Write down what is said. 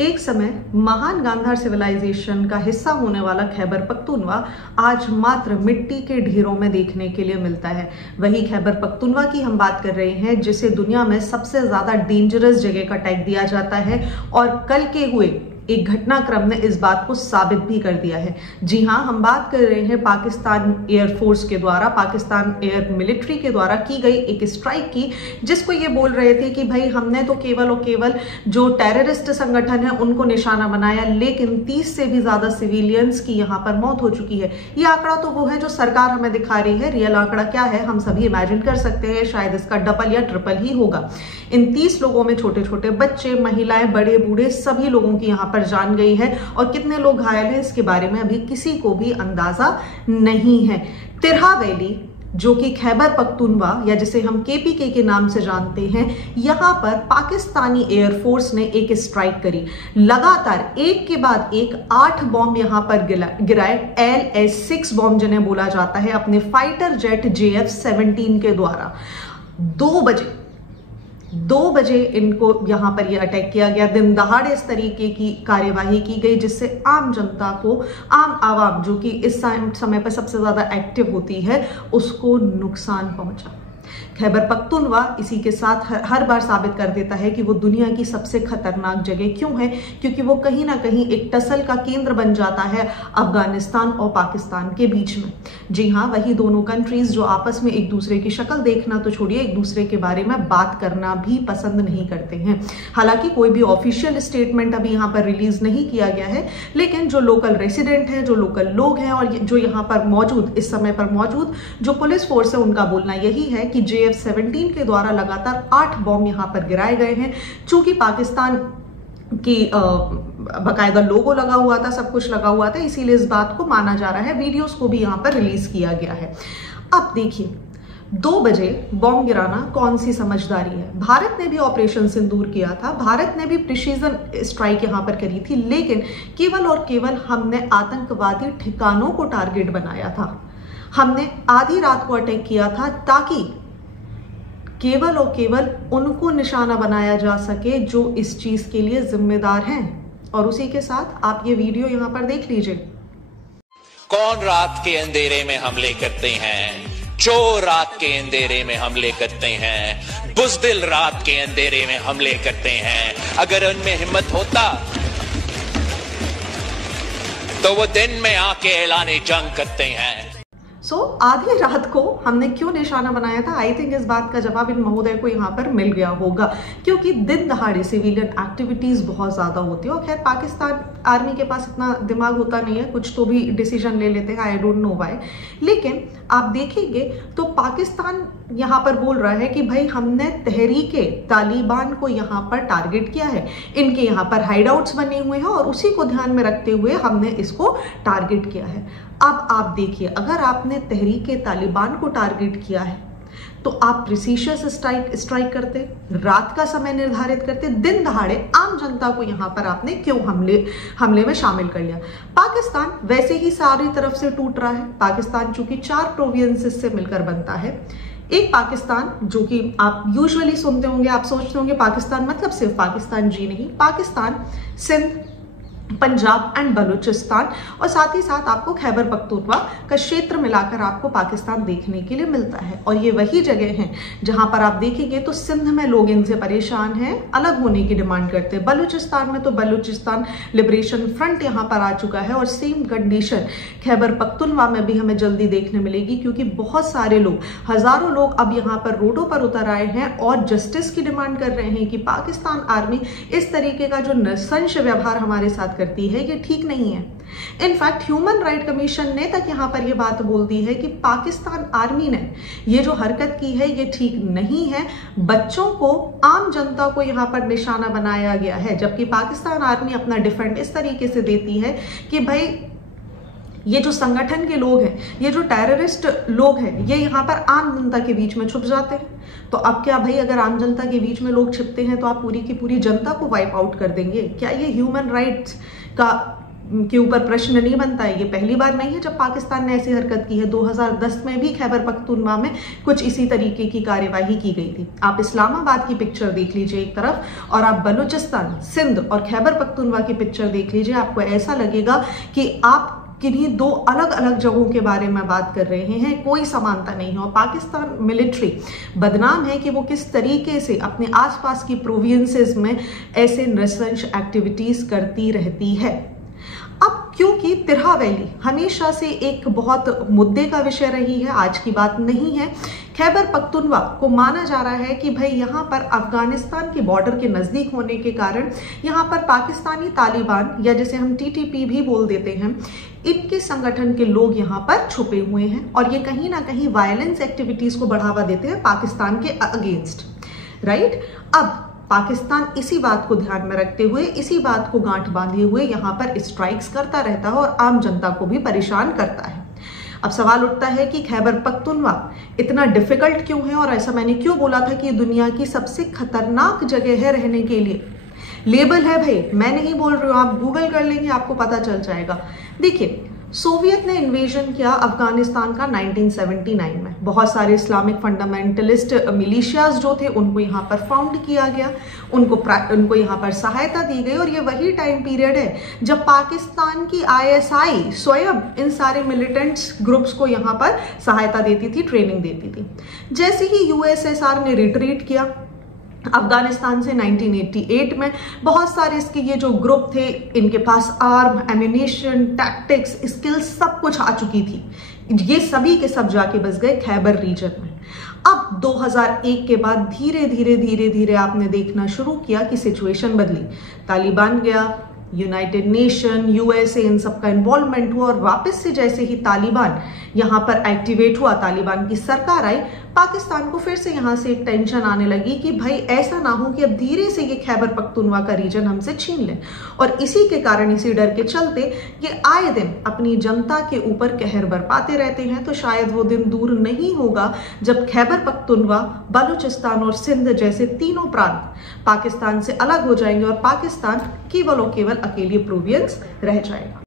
एक समय महान गांधार सिविलाइजेशन का हिस्सा होने वाला खैबर पख्तूनवा आज मात्र मिट्टी के ढेरों में देखने के लिए मिलता है। वही खैबर पख्तूनवा की हम बात कर रहे हैं जिसे दुनिया में सबसे ज्यादा डेंजरस जगह का टैग दिया जाता है और कल के हुए एक घटनाक्रम ने इस बात को साबित भी कर दिया है। जी हाँ, हम बात कर रहे हैं पाकिस्तान एयरफोर्स के द्वारा, पाकिस्तान एयर मिलिट्री के द्वारा की गई एक स्ट्राइक की, जिसको ये बोल रहे थे कि भाई हमने तो केवल और केवल जो टेररिस्ट संगठन है उनको निशाना बनाया, लेकिन 30 से भी ज्यादा सिविलियंस की यहाँ पर मौत हो चुकी है। ये आंकड़ा तो वो है जो सरकार हमें दिखा रही है, रियल आंकड़ा क्या है हम सभी इमेजिन कर सकते हैं, शायद इसका डबल या ट्रिपल ही होगा। इन 30 लोगों में छोटे छोटे बच्चे, महिलाएं, बड़े बूढ़े सभी लोगों की यहाँ पर जान गई है और कितने लोग घायल हैं इसके बारे में अभी किसी को भी अंदाजा नहीं है। तिरहा वैली जो कि खैबर पख्तूनवा या जिसे हम केपीके के नाम से जानते हैं, यहां पर पाकिस्तानी एयरफोर्स ने एक स्ट्राइक करी। लगातार एक के बाद एक 8 बॉम्ब यहां पर गिराए, LS-6 बॉम्ब जिन्हें बोला जाता है, अपने फाइटर जेट JF-17 के द्वारा। 2 बजे इनको यहां पर यह अटैक किया गया। दिन दहाड़े इस तरीके की कार्यवाही की गई जिससे आम जनता को, आम आवाम जो कि इस समय पर सबसे ज्यादा एक्टिव होती है, उसको नुकसान पहुंचा। खैबर पख्तूनवा इसी के साथ हर बार साबित कर देता है कि वो दुनिया की सबसे खतरनाक जगह क्यों है, क्योंकि वो कहीं ना कहीं एक टसल का केंद्र बन जाता है अफगानिस्तान और पाकिस्तान के बीच में। जी हाँ, वही दोनों कंट्रीज जो आपस में एक दूसरे की शक्ल देखना तो छोड़िए, एक दूसरे के बारे में बात करना भी पसंद नहीं करते हैं। हालांकि कोई भी ऑफिशियल स्टेटमेंट अभी यहाँ पर रिलीज नहीं किया गया है, लेकिन जो लोकल रेसिडेंट हैं, जो लोकल लोग हैं और जो यहाँ पर मौजूद, इस समय पर मौजूद जो पुलिस फोर्स है, उनका बोलना यही है कि JF-17 के द्वारा लगातार 8 बॉम्ब यहां पर गिराए गए हैं। चूंकि पाकिस्तान की बकायदा लोगो लगा हुआ था, सब कुछ लगा हुआ था, इसीलिए इस बात को माना जा रहा है। वीडियोस को भी यहां पर रिलीज किया गया है। अब देखिए, 2 बजे बॉम्ब गिराना कौन सी समझदारी है। भारत ने भी ऑपरेशन सिंदूर किया था, भारत ने भी प्रिसीजन स्ट्राइक यहां पर करी थी, लेकिन केवल और केवल हमने आतंकवादी ठिकानों को टारगेट बनाया था। हमने आधी रात को अटैक किया था ताकि केवल और केवल उनको निशाना बनाया जा सके जो इस चीज के लिए जिम्मेदार हैं। और उसी के साथ आप ये वीडियो यहां पर देख लीजिए। कौन रात के अंधेरे में हमले करते हैं? चोर रात के अंधेरे में हमले करते हैं, बुज़दिल रात के अंधेरे में हमले करते हैं। अगर उनमें हिम्मत होता तो वो दिन में आके ऐलाने जंग करते हैं। आधी रात को हमने क्यों निशाना बनाया था? आई थिंक इस बात का जवाब इन महोदय को यहाँ पर मिल गया होगा, क्योंकि दिन दहाड़े सिविलियन एक्टिविटीज बहुत ज्यादा होती है और खैर पाकिस्तान आर्मी के पास इतना दिमाग होता नहीं है, कुछ तो भी डिसीजन ले लेते हैं, आई डोंट नो व्हाई। लेकिन आप देखेंगे तो पाकिस्तान यहाँ पर बोल रहा है कि भाई हमने तहरीके तालिबान को यहाँ पर टारगेट किया है, इनके यहाँ पर हाइडआउट्स बने हुए हैं और उसी को ध्यान में रखते हुए हमने इसको टारगेट किया है। अब आप देखिए, अगर आपने तहरीके तालिबान को टारगेट किया है तो आप प्रिसीशियस स्ट्राइक करते, रात का समय निर्धारित करते, दिन दहाड़े आम जनता को यहां पर आपने क्यों हमले में शामिल कर लिया? पाकिस्तान वैसे ही सारी तरफ से टूट रहा है। पाकिस्तान चूंकि 4 प्रोविंसेस से मिलकर बनता है। एक पाकिस्तान जो कि आप यूजुअली सुनते होंगे, आप सोचते होंगे पाकिस्तान मतलब सिर्फ पाकिस्तान, जी नहीं, पाकिस्तान सिंध, पंजाब एंड बलूचिस्तान और साथ ही साथ आपको खैबर पख्तूनवा का क्षेत्र मिलाकर आपको पाकिस्तान देखने के लिए मिलता है। और ये वही जगह है जहां पर आप देखेंगे तो सिंध में लोग इनसे परेशान हैं, अलग होने की डिमांड करते हैं। बलूचिस्तान में तो बलूचिस्तान लिबरेशन फ्रंट यहां पर आ चुका है और सेम कंडीशन खैबर पख्तूनवा में भी हमें जल्दी देखने मिलेगी, क्योंकि बहुत सारे लोग, हजारों लोग अब यहां पर रोडों पर उतर आए हैं और जस्टिस की डिमांड कर रहे हैं कि पाकिस्तान आर्मी इस तरीके का जो नृशंस व्यवहार हमारे साथ करती है ये ठीक नहीं है। इनफैक्ट ह्यूमन राइट कमीशन ने तक यहां पर यह बात बोल दी है कि पाकिस्तान आर्मी ने ये जो हरकत की है ये ठीक नहीं है। बच्चों को, आम जनता को यहां पर निशाना बनाया गया है, जबकि पाकिस्तान आर्मी अपना डिफेंड इस तरीके से देती है कि भाई ये जो संगठन के लोग हैं, ये जो टेररिस्ट लोग हैं, ये यहाँ पर आम जनता के बीच में छुप जाते हैं। तो अब क्या भाई, अगर आम जनता के बीच में लोग छिपते हैं तो आप पूरी की पूरी जनता को वाइप आउट कर देंगे? क्या ये ह्यूमन राइट्स का के ऊपर प्रश्न नहीं बनता है। ये पहली बार नहीं है जब पाकिस्तान ने ऐसी हरकत की है। 2010 में भी खैबर पख्तूनख्वा में कुछ इसी तरीके की कार्यवाही की गई थी। आप इस्लामाबाद की पिक्चर देख लीजिए एक तरफ, और आप बलूचिस्तान, सिंध और खैबर पख्तूनख्वा की पिक्चर देख लीजिए, आपको ऐसा लगेगा कि आप किन्हीं दो अलग अलग जगहों के बारे में बात कर रहे हैं, कोई समानता नहीं है। और पाकिस्तान मिलिट्री बदनाम है कि वो किस तरीके से अपने आसपास की प्रोविंसेस में ऐसे नृशंस एक्टिविटीज करती रहती है। अब क्योंकि तिरहा वैली हमेशा से एक बहुत मुद्दे का विषय रही है, आज की बात नहीं है। खैबर पख्तूनख्वा को माना जा रहा है कि भाई यहाँ पर अफगानिस्तान के बॉर्डर के नजदीक होने के कारण यहाँ पर पाकिस्तानी तालिबान, या जिसे हम टीटीपी भी बोल देते हैं, इनके संगठन के लोग यहाँ पर छुपे हुए हैं और ये कहीं ना कहीं वायलेंस एक्टिविटीज को बढ़ावा देते हैं पाकिस्तान के अगेंस्ट, राइट। अब पाकिस्तान इसी बात को ध्यान में रखते हुए, इसी बात को गांठ बांधे हुए यहाँ पर स्ट्राइक्स करता रहता है और आम जनता को भी परेशान करता है। अब सवाल उठता है कि खैबर पख्तूनख्वा इतना डिफिकल्ट क्यों है, और ऐसा मैंने क्यों बोला था कि ये दुनिया की सबसे खतरनाक जगह है रहने के लिए। लेबल है भाई, मैं नहीं बोल रही हूँ, आप गूगल कर लेंगे आपको पता चल जाएगा। देखिए, सोवियत ने इन्वेजन किया अफगानिस्तान का 1979 में। बहुत सारे इस्लामिक फंडामेंटलिस्ट मिलिशियाज जो थे उनको यहाँ पर फाउंड किया गया, उनको यहाँ पर सहायता दी गई। और ये वही टाइम पीरियड है जब पाकिस्तान की ISI स्वयं इन सारे मिलिटेंट्स ग्रुप्स को यहाँ पर सहायता देती थी, ट्रेनिंग देती थी। जैसे ही USSR ने रिट्रीट किया अफगानिस्तान से 1988 में, बहुत सारे इसके ये जो ग्रुप थे, इनके पास आर्म, एमिनेशन, टैक्टिक्स, स्किल्स सब कुछ आ चुकी थी। ये सभी के सब जाके बस गए खैबर रीजन में। अब 2001 के बाद धीरे धीरे आपने देखना शुरू किया कि सिचुएशन बदली। तालिबान गया, यूनाइटेड नेशन, USA, इन सबका इन्वॉल्वमेंट हुआ और वापस से जैसे ही तालिबान यहाँ पर एक्टिवेट हुआ, तालिबान की सरकार आई, पाकिस्तान को फिर से यहाँ से एक टेंशन आने लगी कि भाई ऐसा ना हो कि अब धीरे से ये खैबर पख्तूनख्वा का रीजन हमसे छीन ले। और इसी के कारण, इसी डर के चलते ये आए दिन अपनी जनता के ऊपर कहर बरपाते रहते हैं। तो शायद वो दिन दूर नहीं होगा जब खैबर पख्तूनख्वा, बलूचिस्तान और सिंध जैसे तीनों प्रांत पाकिस्तान से अलग हो जाएंगे और पाकिस्तान केवल और केवल अकेली प्रोविंस रह जाएगा।